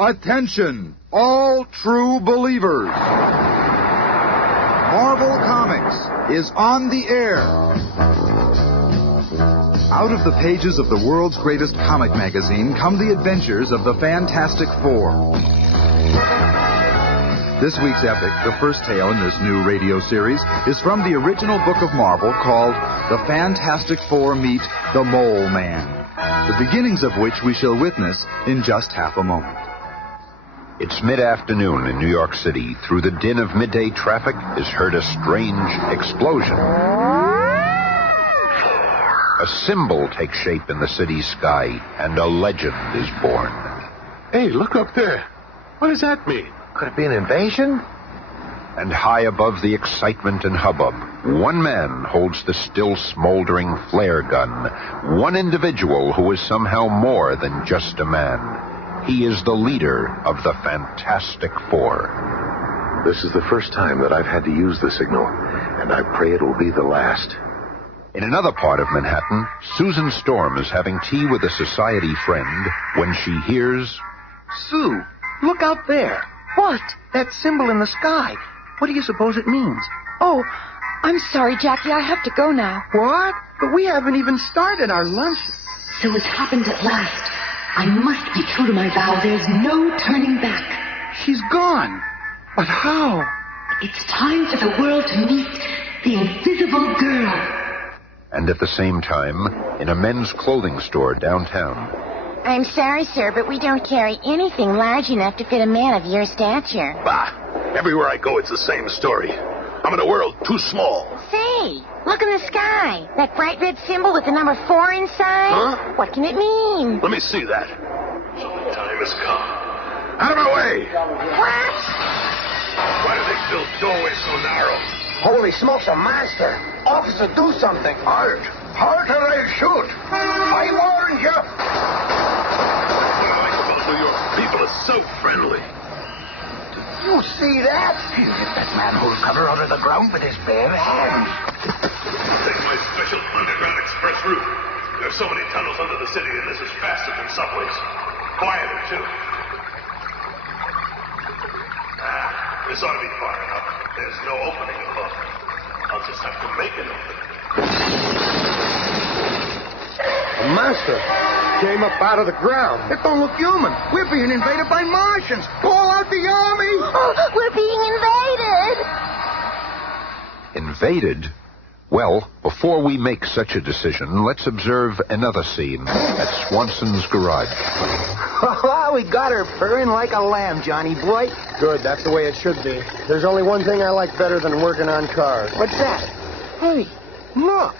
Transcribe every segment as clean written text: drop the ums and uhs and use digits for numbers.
Attention, all true believers. Marvel Comics is on the air. Out of the pages of the world's greatest comic magazine come the adventures of the Fantastic Four. This week's epic, the first tale in this new radio series, is from the original book of Marvel called The Fantastic Four Meet the Moleman, the beginnings of which we shall witness in just half a moment. It's mid-afternoon in New York City. Through the din of midday traffic is heard a strange explosion. A symbol takes shape in the city sky, and a legend is born. Hey, look up there. What does that mean? Could it be an invasion? And high above the excitement and hubbub, one man holds the still smoldering flare gun. One individual who is somehow more than just a man. He is the leader of the Fantastic Four. This is the first time that I've had to use the signal, and I pray it will be the last. In another part of Manhattan, Susan Storm is having tea with a society friend when she hears... Sue, look out there. What? That symbol in the sky. What do you suppose it means? Oh, I'm sorry, Jackie. I have to go now. What? But we haven't even started our lunch. So it's happened at last. I must be true to my vow. There's no turning back. She's gone. But how? It's time for the world to meet the invisible girl. And at the same time, in a men's clothing store downtown... I'm sorry, sir, but we don't carry anything large enough to fit a man of your stature. Bah! Everywhere I go, it's the same story. I'm in a world too small. Say, look in the sky. That bright red symbol with the number 4 inside. Huh? What can it mean? Let me see that. So the time has come. Out of my way! What? Why do they build doorways so narrow? Holy smokes, a monster. Officer, do something. Halt! Halt or I'll shoot! I warned you! Your people are so friendly. You see that? That man who'll cover out of the ground with his bare hands. Take my special underground express route. There are so many tunnels under the city, and this is faster than subways. Quieter, too. This ought to be far enough. There's no opening above. I'll just have to make an opening. A monster came up out of the ground. It don't look human. We're being invaded by Martians. Call out the army. Oh, we're being invaded. Invaded? Well, before we make such a decision, let's observe another scene at Swanson's garage. We got her purring like a lamb, Johnny boy. Good, that's the way it should be. There's only one thing I like better than working on cars. What's that? Hey, look.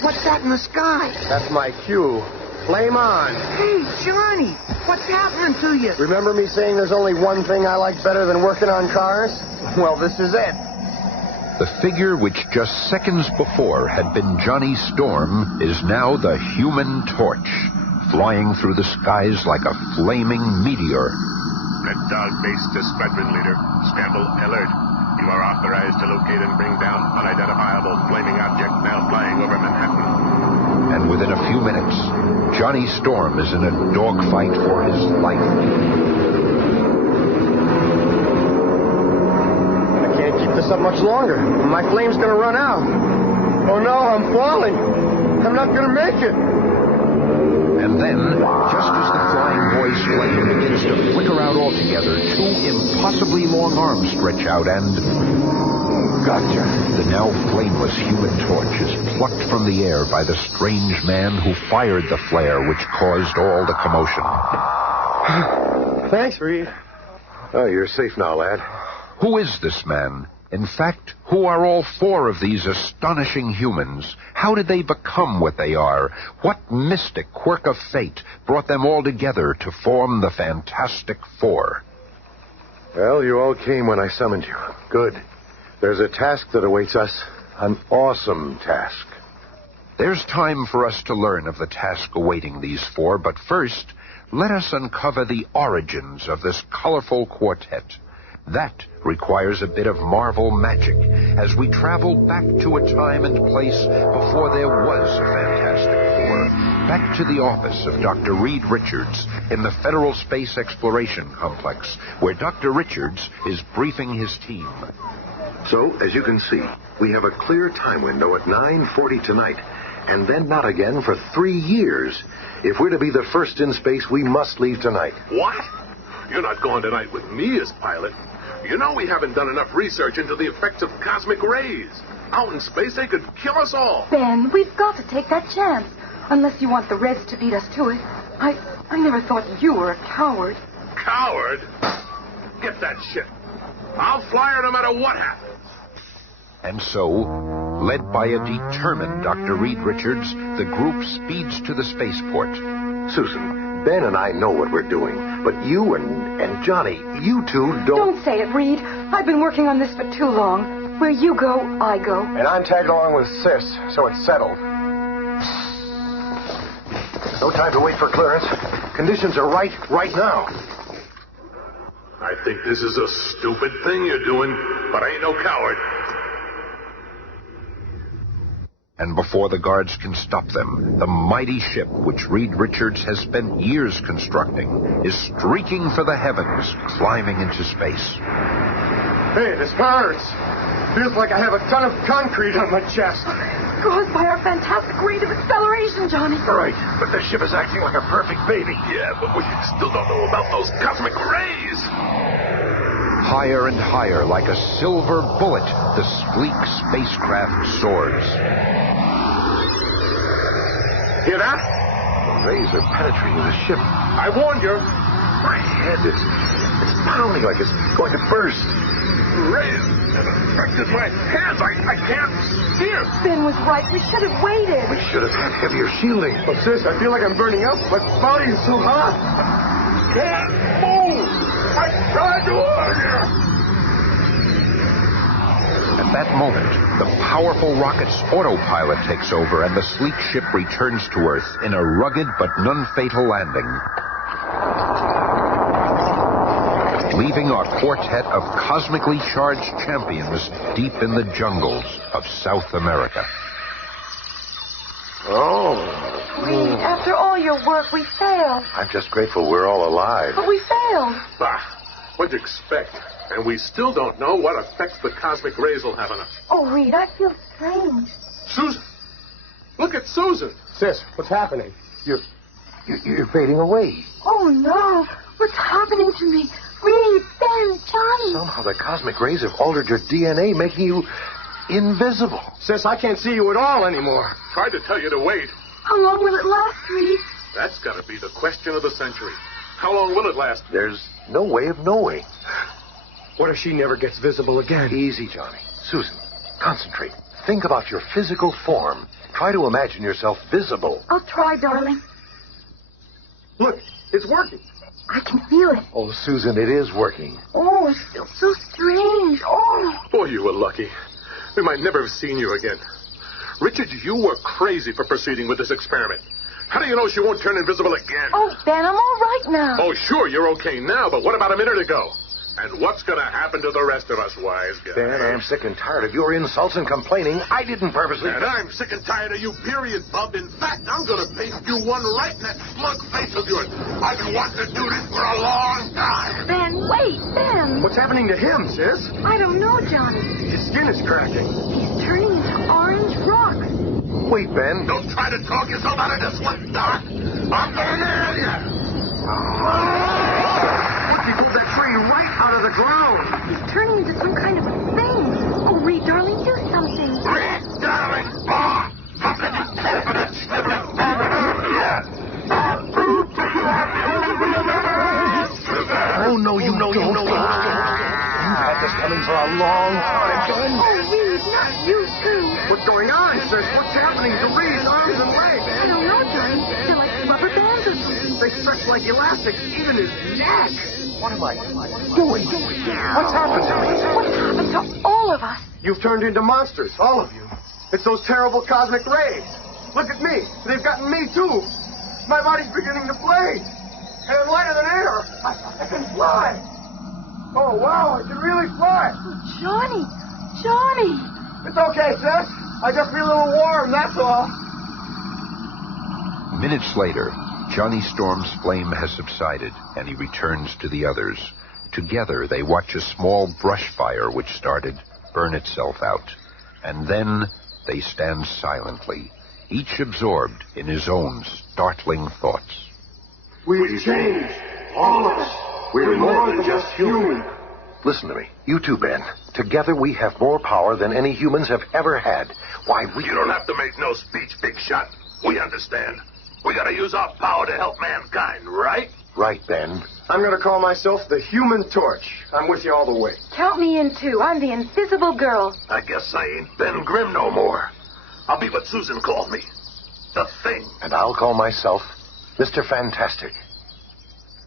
What's that in the sky? That's my cue. Flame on. Hey, Johnny, what's happening to you? Remember me saying there's only one thing I like better than working on cars? Well, this is it. The figure which just seconds before had been Johnny Storm is now the Human Torch, flying through the skies like a flaming meteor. Red Dog Base to Squadron Leader. Scramble alert. You are authorized to locate and bring down unidentifiable flaming object now flying over Manhattan. And within a few minutes, Johnny Storm is in a dogfight for his life. I can't keep this up much longer. My flame's gonna run out. Oh no, I'm falling. I'm not gonna make it. And then, just as the flying boy's flame begins to flicker out altogether, two impossibly long arms stretch out and... Gotcha. The now flameless Human Torch is plucked from the air by the strange man who fired the flare which caused all the commotion. Thanks, Reed. Oh, you're safe now, lad. Who is this man? In fact, who are all four of these astonishing humans? How did they become what they are? What mystic quirk of fate brought them all together to form the Fantastic Four? Well, you all came when I summoned you. Good. There's a task that awaits us. An awesome task. There's time for us to learn of the task awaiting these four, but first, let us uncover the origins of this colorful quartet. That requires a bit of Marvel magic, as we travel back to a time and place before there was a Fantastic Four, back to the office of Dr. Reed Richards in the Federal Space Exploration Complex, where Dr. Richards is briefing his team. So, as you can see, we have a clear time window at 9:40 tonight, and then not again for 3 years. If we're to be the first in space, we must leave tonight. What? You're not going tonight with me as pilot. You know we haven't done enough research into the effects of cosmic rays. Out in space, they could kill us all. Ben, we've got to take that chance. Unless you want the Reds to beat us to it. I never thought you were a coward. Coward? Get that ship. I'll fly her no matter what happens. And so, led by a determined Dr. Reed Richards, the group speeds to the spaceport. Susan, Ben and I know what we're doing, but you and Johnny, you two don't... Don't say it, Reed. I've been working on this for too long. Where you go, I go. And I'm tagged along with Sis, so it's settled. No time to wait for clearance. Conditions are right now. I think this is a stupid thing you're doing, but I ain't no coward. And before the guards can stop them, the mighty ship, which Reed Richards has spent years constructing, is streaking for the heavens, climbing into space. Hey, this hurts. Feels like I have a ton of concrete on my chest. Caused by our fantastic rate of acceleration, Johnny. Right, but the ship is acting like a perfect baby. Yeah, but we still don't know about those cosmic rays. Higher and higher, like a silver bullet, the sleek spacecraft soars. Hear that? The rays are penetrating the ship. I warned you. My head is pounding like it's going to burst. Rays have affected my hands. I can't steer. Ben was right. We should have waited. We should have had heavier shielding. Well, Sis, I feel like I'm burning up. My body is so hot. Can't move. I tried to warn you. At that moment, the powerful rocket's autopilot takes over and the sleek ship returns to Earth in a rugged but non-fatal landing, leaving our quartet of cosmically charged champions deep in the jungles of South America. Oh. Reed, after all your work, we failed. I'm just grateful we're all alive. But we failed. Bah, what'd you expect? And we still don't know what effects the cosmic rays will have on us. Oh, Reed, I feel strange. Susan! Look at Susan! Sis, what's happening? You're fading away. Oh, no. What's happening to me? Reed, Ben, Johnny. Somehow the cosmic rays have altered your DNA, making you invisible. Sis, I can't see you at all anymore. Tried to tell you to wait. How long will it last, Reed? That's got to be the question of the century. How long will it last? There's no way of knowing. What if she never gets visible again? Easy, Johnny. Susan, concentrate. Think about your physical form. Try to imagine yourself visible. I'll try, darling. Look, it's working. I can feel it. Oh, Susan, it is working. Oh, it feels so strange. Oh. Boy, you were lucky. We might never have seen you again. Richard, you were crazy for proceeding with this experiment. How do you know she won't turn invisible again? Oh, Ben, I'm all right now. Oh, sure, you're okay now, but what about a minute ago? And what's going to happen to the rest of us, wise guys? Ben, I'm sick and tired of your insults and complaining. I didn't purposely... And I'm sick and tired of you, period, Bub. In fact, I'm going to paste you one right in that slug face of yours. I've been wanting to do this for a long time. Ben, wait, Ben. What's happening to him, Sis? I don't know, Johnny. His skin is cracking. He's turning into orange rock. Wait, Ben. Don't try to talk yourself out of this one, Doc. I'm going to nail you. He pulled that tree right out of the ground. He's turning into some kind of thing. Oh, Reed, darling, do something. Reed, darling. Oh, no, you know. You've had this coming for a long time. Oh, Reed, not you, too. What's going on, Sis? What's happening to Reed's arms and legs? I don't know, Johnny. They're like rubber bands or something. They stretch like elastics, even his neck. What am I doing? What's happened to me? What's happened to all of us? You've turned into monsters, all of you. It's those terrible cosmic rays. Look at me. They've gotten me, too. My body's beginning to flame. And I'm lighter than air. I can fly. Oh, wow, I can really fly. Oh, Johnny. Johnny! It's okay, sis. I just feel a little warm, that's all. Minutes later, Johnny Storm's flame has subsided, and he returns to the others. Together, they watch a small brush fire which started burn itself out. And then they stand silently, each absorbed in his own startling thoughts. We've changed, all of us. We're more than just human. Listen to me. You too, Ben. Together we have more power than any humans have ever had. Why, You don't have to make no speech, big shot. We understand. We gotta use our power to help mankind, right? Right, Ben. I'm gonna call myself the Human Torch. I'm with you all the way. Count me in, too. I'm the invisible girl. I guess I ain't Ben Grimm no more. I'll be what Susan called me. The Thing. And I'll call myself Mr. Fantastic.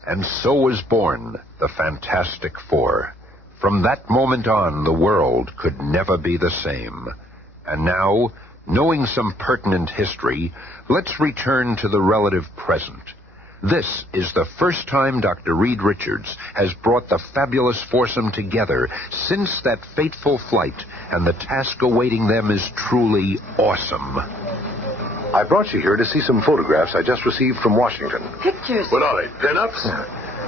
And so was born the Fantastic Four. From that moment on, the world could never be the same. And now, knowing some pertinent history, let's return to the relative present. This is the first time Dr. Reed Richards has brought the fabulous foursome together since that fateful flight, and the task awaiting them is truly awesome. I brought you here to see some photographs I just received from Washington. Pictures. What are they, pin-ups?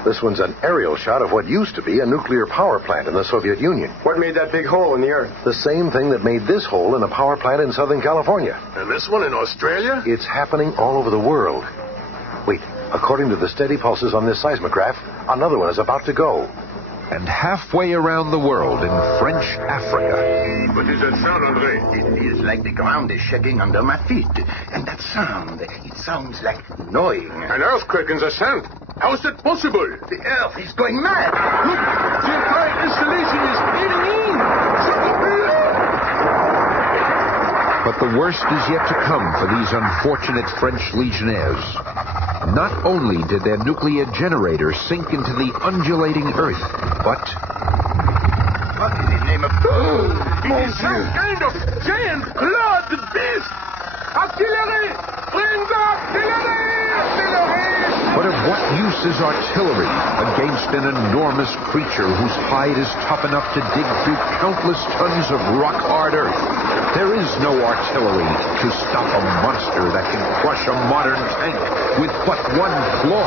This one's an aerial shot of what used to be a nuclear power plant in the Soviet Union. What made that big hole in the earth? The same thing that made this hole in a power plant in Southern California. And this one in Australia? It's happening all over the world. Wait, according to the steady pulses on this seismograph, another one is about to go. And halfway around the world in French Africa. What is that sound, Andre? It is like the ground is shaking under my feet. And that sound, it sounds like gnawing. An earthquake in the sand. How is that possible? The earth is going mad. Look, the entire installation is caving in. But the worst is yet to come for these unfortunate French legionnaires. Not only did their nuclear generator sink into the undulating earth, but... What in the name of... It is some kind of giant clawed beast. Artillery! Bring the artillery! But of what use is artillery against an enormous creature whose hide is tough enough to dig through countless tons of rock-hard earth? There is no artillery to stop a monster that can crush a modern tank with but one flaw.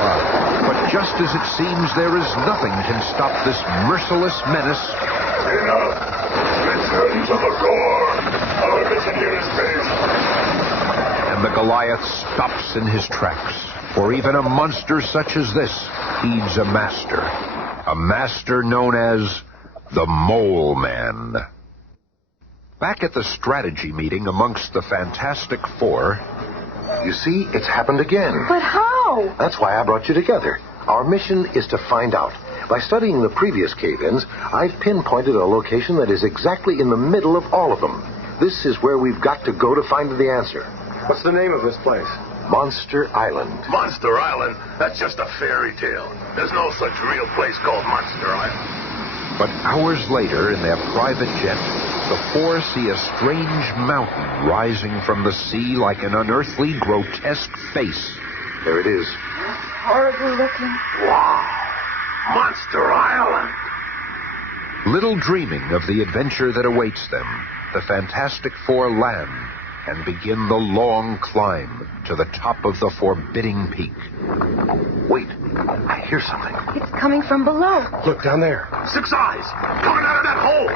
But just as it seems there is nothing can stop this merciless menace... Enough! Return to the roar! Our mission here is finished. And the Goliath stops in his tracks. For even a monster such as this heeds a master. A master known as the Moleman. Back at the strategy meeting amongst the Fantastic Four... You see, it's happened again. But how? That's why I brought you together. Our mission is to find out. By studying the previous cave-ins, I've pinpointed a location that is exactly in the middle of all of them. This is where we've got to go to find the answer. What's the name of this place? Monster Island. Monster Island? That's just a fairy tale. There's no such real place called Monster Island. But hours later, in their private jet, the four see a strange mountain rising from the sea like an unearthly, grotesque face. There it is. Horrible looking. Wow! Monster Island! Little dreaming of the adventure that awaits them, the Fantastic Four land and begin the long climb to the top of the forbidding peak. Wait, I hear something. It's coming from below. Look down there. 6 eyes! Coming out of that hole!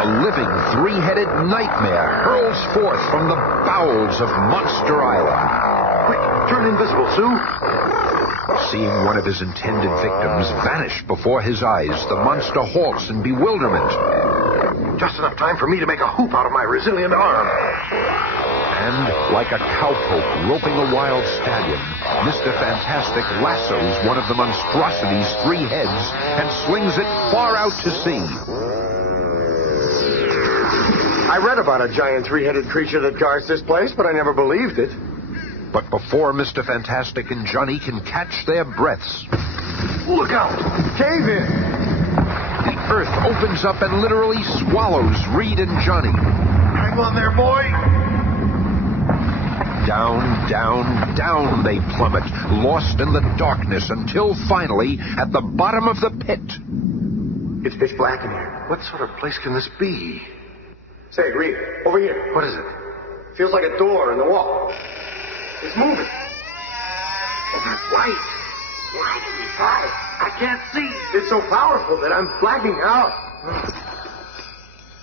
A living, three-headed nightmare hurls forth from the bowels of Monster Island. Quick, turn invisible, Sue. Seeing one of his intended victims vanish before his eyes, the monster halts in bewilderment. Just enough time for me to make a hoop out of my resilient arm. And, like a cowpoke roping a wild stallion, Mr. Fantastic lassos one of the monstrosity's 3 heads and slings it far out to sea. I read about a giant 3-headed creature that guards this place, but I never believed it. But before Mr. Fantastic and Johnny can catch their breaths... Look out! Cave in! The earth opens up and literally swallows Reed and Johnny. Hang on there, boy! Down, down, down they plummet, lost in the darkness until finally, at the bottom of the pit... It's pitch black in here. What sort of place can this be? Say, Reed, over here. What is it? Feels like a door in the wall. It's moving. Oh, that's light. Blinding inside. I can't see. It's so powerful that I'm blacking out.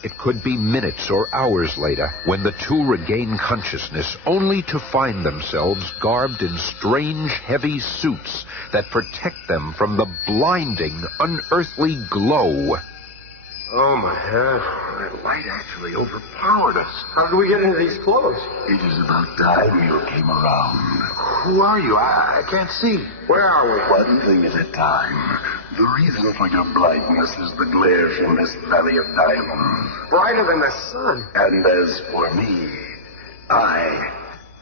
It could be minutes or hours later when the two regain consciousness, only to find themselves garbed in strange, heavy suits that protect them from the blinding, unearthly glow. Oh, my head. That light actually overpowered us. How did we get into these clothes? It is about time you came around. Who are you? I can't see. Where are we? One thing at a time. The reason for your blindness is the glare from this valley of diamonds. Brighter than the sun. And as for me, I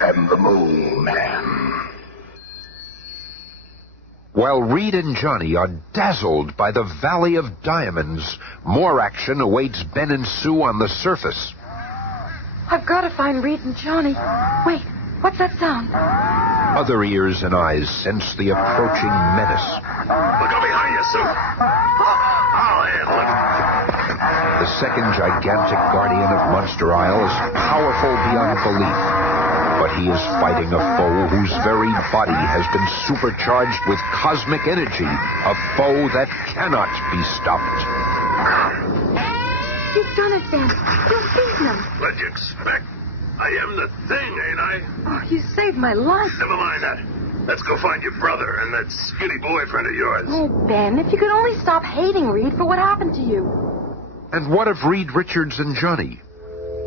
am the Mole Man. While Reed and Johnny are dazzled by the Valley of Diamonds, more action awaits Ben and Sue on the surface. I've got to find Reed and Johnny. Wait, what's that sound? Other ears and eyes sense the approaching menace. Look out behind you, Sue. I'll handle it. The second gigantic guardian of Monster Isle is powerful beyond belief. But he is fighting a foe whose very body has been supercharged with cosmic energy. A foe that cannot be stopped. You've done it, Ben. You've beaten him. What'd you expect? I am the thing, ain't I? Oh, you saved my life. Never mind that. Let's go find your brother and that skinny boyfriend of yours. Oh, Ben, if you could only stop hating Reed for what happened to you. And what of Reed Richards and Johnny?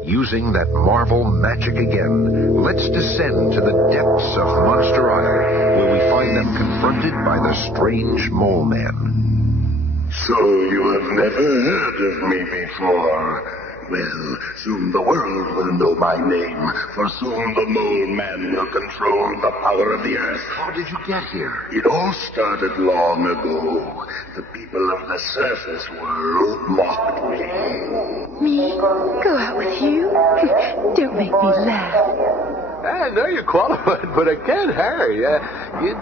Using that Marvel magic again, let's descend to the depths of Monster Isle, where we find them confronted by the strange Mole Man. So you have never heard of me before. Well, soon the world will know my name, for soon the Mole Man will control the power of the earth. How did you get here? It all started long ago. The people of the surface world mocked me. Me? Go out with you? Don't make me laugh. I know you're qualified, but I can't hurry. You'd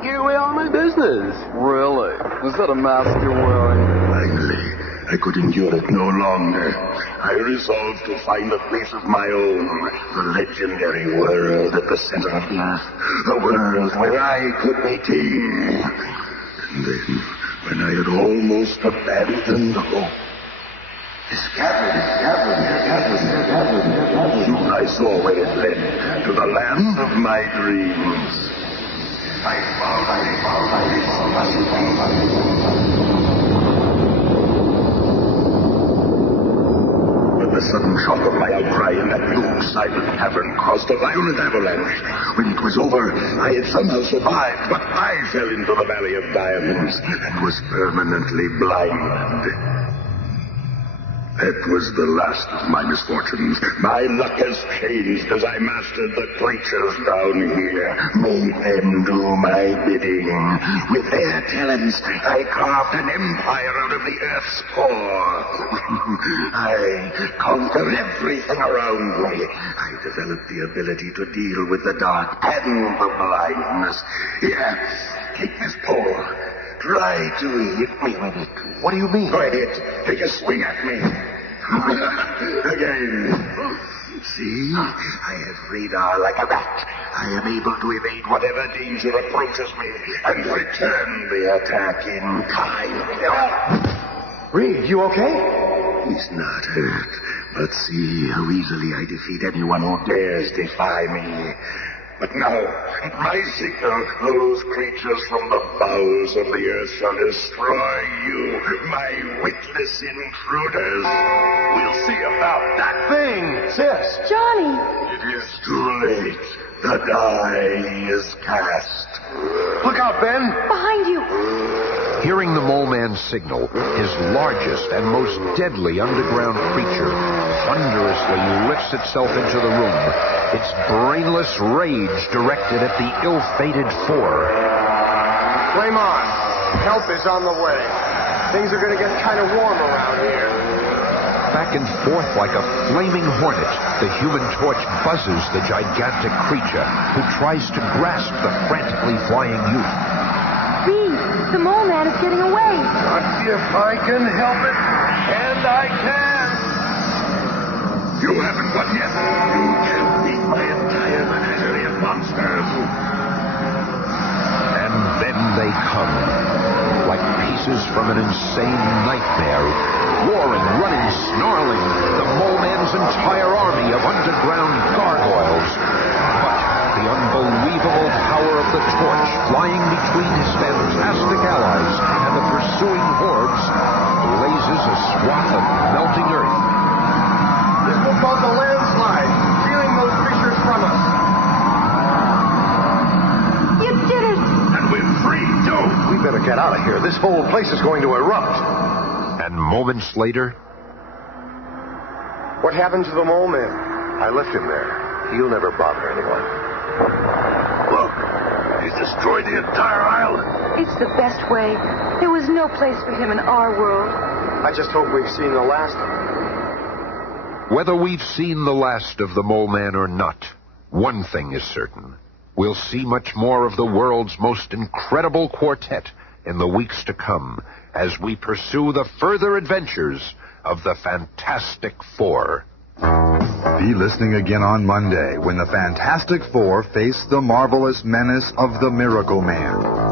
scare away all my business. Really? Is that a mask you're wearing? Finally, I could endure it no longer. I resolved to find a place of my own, the legendary world at the center of the earth, a world where I could be king. And then, when I had almost abandoned hope, soon I saw where it led, to the land of my dreams. The sudden shock of my outcry in that blue, silent cavern caused a violent avalanche. When it was over, I had somehow survived, but I fell into the Valley of Diamonds and was permanently blind. That was the last of my misfortunes. My luck has changed as I mastered the creatures down here, made them do my bidding. With their talents, I carved an empire out of the earth's core. I conquered everything around me. I developed the ability to deal with the dark and the blindness. Here, take this pole. Try to hit me with it. What do you mean? Go ahead. Take a swing at me. Again. See? I have radar like a bat. I am able to evade whatever danger approaches me and return the attack in time. Reed, you okay? He's not hurt. But see how easily I defeat anyone who dares defy me. But now, at my signal, those creatures from the bowels of the earth shall destroy you, my witless intruders. We'll see about that thing, sis. Johnny! It is too late. The die is cast. Look out, Ben. Behind you. Hearing the Mole Man's signal, his largest and most deadly underground creature thunderously lifts itself into the room, its brainless rage directed at the ill-fated four. Flame on. Help is on the way. Things are going to get kind of warm around here. Back and forth like a flaming hornet, the Human Torch buzzes the gigantic creature, who tries to grasp the frantically flying youth. Reed, The Mole Man is getting away. Not if I can help it. And I can. You haven't won yet. You can't beat my entire menagerie of monsters. And then they come, like pieces from an insane nightmare, roaring, running, snarling, the Mole Man's entire army of underground gargoyles. But the unbelievable power of the torch flying between his fantastic allies and the pursuing hordes blazes a swath of melting earth. This will cause a landslide, stealing those creatures from us. You did it! And we're free, too. We better get out of here. This whole place is going to erupt. And moments later, What happened to the Mole Man? I left him there. He'll never bother anyone. Look, he's destroyed the entire island. It's the best way. There was no place for him in our world. I just hope we've seen the last of him. whether we've seen the last of the Mole Man or not, one thing is certain. We'll see much more of the world's most incredible quartet in the weeks to come as we pursue the further adventures of the Fantastic Four. Be listening again on Monday when the Fantastic Four face the marvelous menace of the Miracle Man.